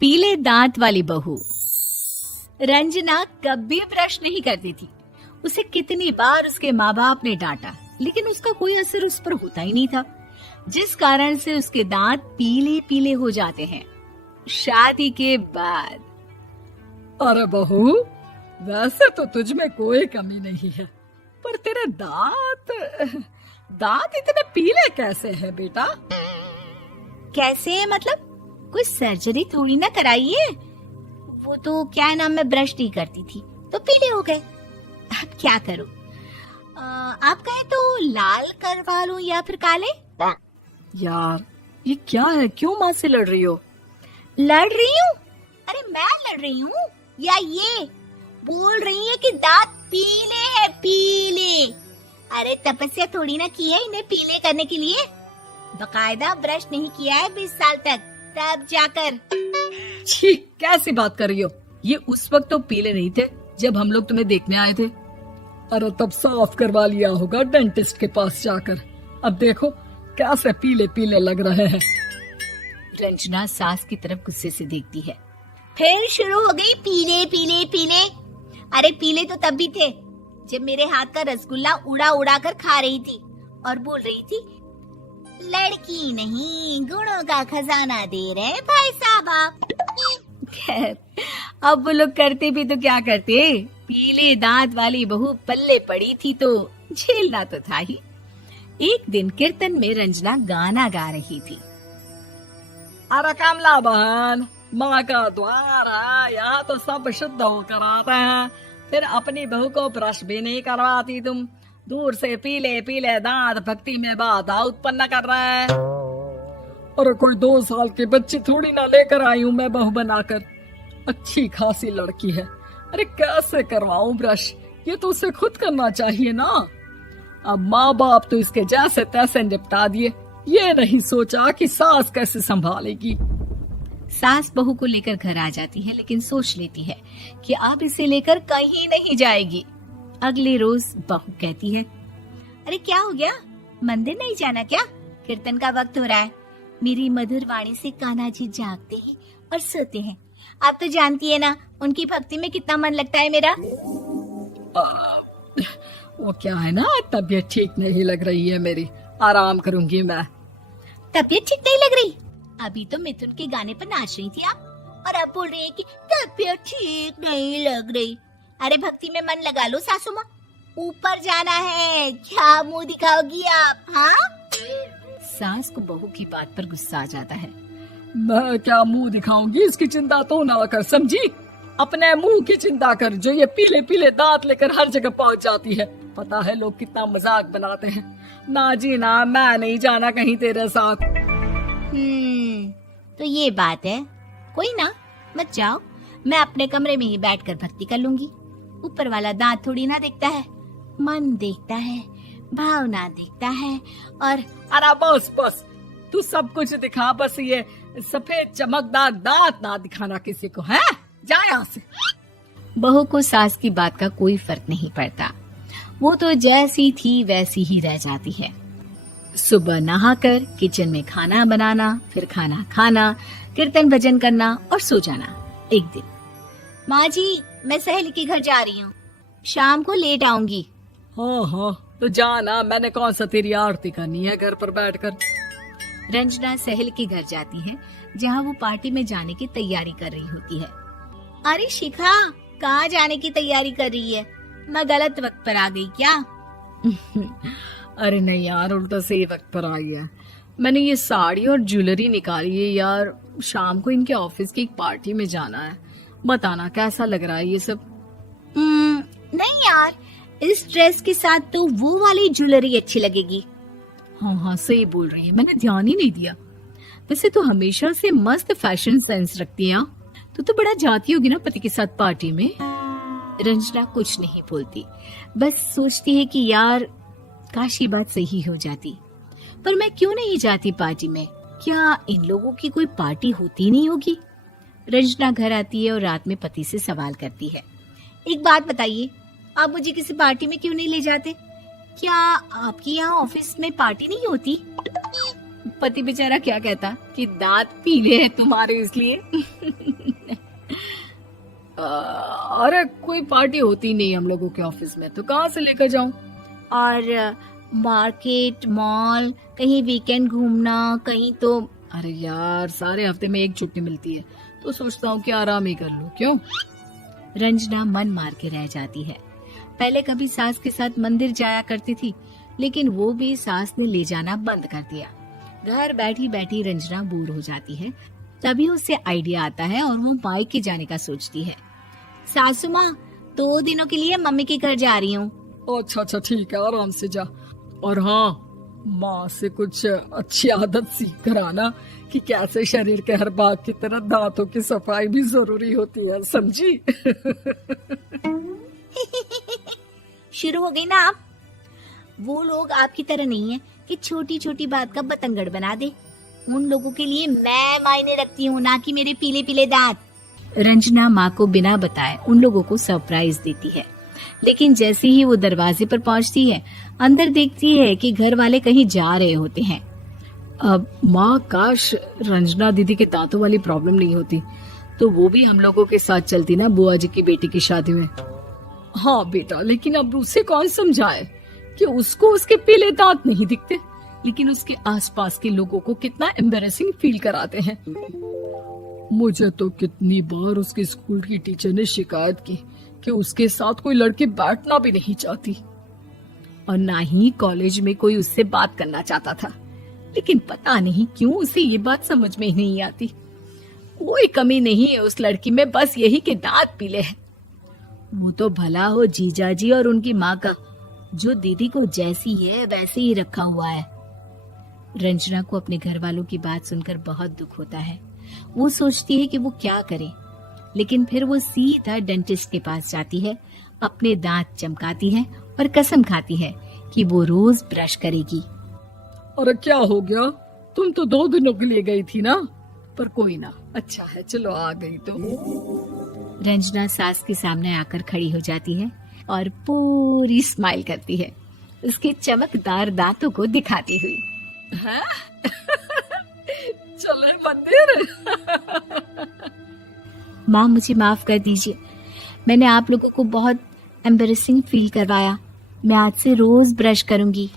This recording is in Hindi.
पीले दांत वाली बहू। रंजना कभी ब्रश नहीं करती थी। उसे कितनी बार उसके माँ बाप ने डांटा, लेकिन उसका कोई असर उस पर होता ही नहीं था, जिस कारण से उसके दांत पीले पीले हो जाते हैं। शादी के बाद अरे बहू, वैसे तो तुझ में कोई कमी नहीं है, पर तेरे दांत इतने पीले कैसे हैं बेटा? कैसे मतलब? कोई सर्जरी थोड़ी ना कराई है। वो तो क्या नाम, मैं ब्रश नहीं करती थी तो पीले हो गए। अब क्या करूं? आप कहें तो लाल करवा लूं या फिर काले? यार ये क्या है, क्यों माँ से लड़ रही हो? लड़ रही हूँ? अरे मैं लड़ रही हूँ या ये बोल रही है कि दांत पीले हैं, पीले। अरे तपस्या थोड़ी ना की है इन्हें पीले करने के लिए। बकायदा ब्रश नहीं किया है 20 साल तक, तब जाकर। छी, कैसी बात कर रही हो? ये उस वक्त तो पीले नहीं थे जब हम लोग तुम्हें देखने आए थे। अरे तब साफ करवा लिया होगा डेंटिस्ट के पास जाकर। अब देखो कैसे पीले पीले लग रहे हैं। रंजना सास की तरफ गुस्से से देखती है। फिर शुरू हो गई पीले पीले पीले। अरे पीले तो तब भी थे जब मेरे हाथ का रसगुल्ला उड़ा उड़ा कर खा रही थी और बोल रही थी, लड़की नहीं गुणों का खजाना दे रहे भाई साहब आप। खैर, अब वो लोग करते भी तो क्या करते, पीले दांत वाली बहू पल्ले पड़ी थी तो झेलना तो था ही। एक दिन कीर्तन में रंजना गाना गा रही थी। अरे कमला बहन, माँ का द्वार है, यहाँ तो सब शुद्ध होकर आते हैं, फिर अपनी बहू को ब्रश भी नहीं करवाती तुम। दूर से पीले पीले दांत भक्ति में बाधा उत्पन्न कर रहे हैं। अरे कोई 2 साल के बच्ची थोड़ी ना लेकर आई हूँ मैं बहू बनाकर। अच्छी खासी लड़की है, अरे कैसे करवाऊं ब्रश? ये तो उसे खुद करना चाहिए ना। अब माँ बाप तो इसके जैसे तैसे निपटा दिए, ये नहीं सोचा कि सास कैसे संभालेगी। सास बहू को लेकर घर आ जाती है, लेकिन सोच लेती है कि अब इसे लेकर कहीं नहीं जाएगी। अगले रोज बहू कहती है, अरे क्या हो गया, मंदिर नहीं जाना क्या? कीर्तन का वक्त हो रहा है। मेरी मधुर वाणी से कान्हा जी जागते हैं और सोते हैं। आप तो जानती है ना उनकी भक्ति में कितना मन लगता है मेरा। वो क्या है ना, तबीयत ठीक नहीं लग रही है मेरी, आराम करूंगी मैं। तबीयत ठीक नहीं लग रही? अभी तो मिथुन के गाने पर नाच रही थी आप, और अब बोल रही है कि तबीयत ठीक नहीं लग रही। अरे भक्ति में मन लगा लो सासू माँ, ऊपर जाना है, क्या मुंह दिखाओगी आप? हाँ? सास को बहू की बात पर गुस्सा आ जाता है। मैं क्या मुंह दिखाऊंगी, इसकी चिंता तो ना कर, समझी? अपने मुंह की चिंता कर, जो ये पीले पीले दांत लेकर हर जगह पहुंच जाती है। पता है लोग कितना मजाक बनाते हैं। ना जी ना, मैं नहीं जाना कहीं तेरे साथ। तो ये बात है। कोई ना, मत जाओ, मैं अपने कमरे में ही बैठकर भक्ति कर लूंगी। ऊपर वाला दांत थोड़ी ना देखता है, मन देखता है, भावना देखता है। और अरे बस बस, तू सब कुछ दिखा, बस ये सफेद चमकदार दांत ना दिखाना किसी को, है? जा यहाँ से। बहू को सास की बात का कोई फर्क नहीं पड़ता, वो तो जैसी थी वैसी ही रह जाती है। सुबह नहाकर किचन में खाना बनाना, फिर खाना खाना, कीर्तन भजन करना और सो जाना। एक दिन, माँ जी मैं सहेली के घर जा रही हूँ, शाम को लेट आऊंगी। हाँ हाँ तो जाना, मैंने कौन सा तेरी आरती करनी है घर पर बैठकर। रंजना सहेली के घर जाती है, जहाँ वो पार्टी में जाने की तैयारी कर रही होती है। अरे शिखा, कहाँ जाने की तैयारी कर रही है? मैं गलत वक्त पर आ गई क्या? अरे नहीं यार, उल्टा सही वक्त पर आ गया। मैंने ये साड़ी और ज्वेलरी निकाली है यार, शाम को इनके ऑफिस की एक पार्टी में जाना है। बताना कैसा लग रहा है ये सब? नहीं यार, इस ड्रेस के साथ तो वो वाली ज्वेलरी अच्छी लगेगी। हाँ हाँ सही बोल रही है, मैंने ध्यान ही नहीं दिया। वैसे तो हमेशा से मस्त फैशन सेंस रखती है। तो बड़ा जाती होगी ना पति के साथ पार्टी में। रंजना कुछ नहीं बोलती, बस सोचती है कि यार काश ये बात सही हो जाती, पर मैं क्यों नहीं जाती पार्टी में? क्या इन लोगों की कोई पार्टी होती नहीं होगी? रंजना घर आती है और रात में पति से सवाल करती है, एक बात बताइए, आप मुझे किसी पार्टी में क्यों नहीं ले जाते? क्या आपके यहाँ ऑफिस में पार्टी नहीं होती? पति बेचारा क्या कहता कि दांत पीले हैं तुम्हारे इसलिए। अरे कोई पार्टी होती नहीं हम लोगों के ऑफिस में, तो कहाँ से लेकर जाऊं? और मार्केट, मॉल, कहीं वीकेंड घूमना, कहीं तो। अरे यार सारे हफ्ते में एक छुट्टी मिलती है, तो सोचता हूँ कि आराम ही कर लूं। क्यों? रंजना मन मार के रह जाती है। पहले कभी सास के साथ मंदिर जाया करती थी, लेकिन वो भी सास ने ले जाना बंद कर दिया। घर बैठी बैठी रंजना बोर हो जाती है। तभी उसे आइडिया आता है और वो मायके जाने का सोचती है। सासू माँ, 2 दिनों के लिए मम्मी के घर जा रही हूँ। अच्छा ठीक है, आराम से जा। और हाँ, माँ से कुछ अच्छी आदत सीख कर आना कि कैसे शरीर के हर भाग की तरह दांतों की सफाई भी जरूरी होती है, समझी? शुरू हो गई ना आप। वो लोग आपकी तरह नहीं है कि छोटी छोटी बात का बतंगड़ बना दे। उन लोगों के लिए मैं मायने रखती हूँ, ना कि मेरे पीले पीले दांत। रंजना माँ को बिना बताए उन लोगों को सरप्राइज देती है, लेकिन जैसे ही वो दरवाजे पर पहुंचती है, अंदर देखती है कि घर वाले कहीं जा रहे होते हैं। अब माँ, काश रंजना दीदी के दांतों वाली प्रॉब्लम नहीं होती, तो वो भी हम लोगों के साथ चलती ना बुआ जी की बेटी की शादी में। हाँ बेटा, लेकिन अब उसे कौन समझाए कि उसको उसके पीले दांत नहीं दिखते, लेकिन उसके आसपास के लोगों को कितना एम्बैरेसिंग फील कराते हैं। मुझे तो कितनी बार उसके स्कूल की टीचर ने शिकायत की कि उसके साथ कोई लड़की बैठना भी नहीं चाहती, और ना ही कॉलेज में कोई उससे बात करना चाहता था। लेकिन पता नहीं क्यों उसे ये बात समझ में ही नहीं आती। कोई कमी नहीं है उस लड़की में, बस यही कि दांत पीले हैं। वो तो भला हो जीजा जी और उनकी माँ का, जो दीदी को जैसी है वैसे ही रखा हुआ है। रंजना को अपने घर वालों की बात सुनकर बहुत दुख होता है। वो सोचती है कि वो क्या करे, लेकिन फिर वो सीधा डेंटिस्ट के पास जाती है, अपने दांत चमकाती है और कसम खाती है कि वो रोज ब्रश करेगी। अरे क्या हो गया? तुम तो 2 दिनों के लिए गई थी ना, पर कोई ना, अच्छा है, चलो आ गई तो। रंजना सास के सामने आकर खड़ी हो जाती है और पूरी स्माइल करती है, उसके चमकदार दांतों को दिखाती हुई। हैं? चले मंदिर। माँ, मुझे माफ कर दीजिए, मैंने आप लोगों को बहुत एम्बैरेसिंग फील करवाया। मैं आज से रोज ब्रश करूंगी।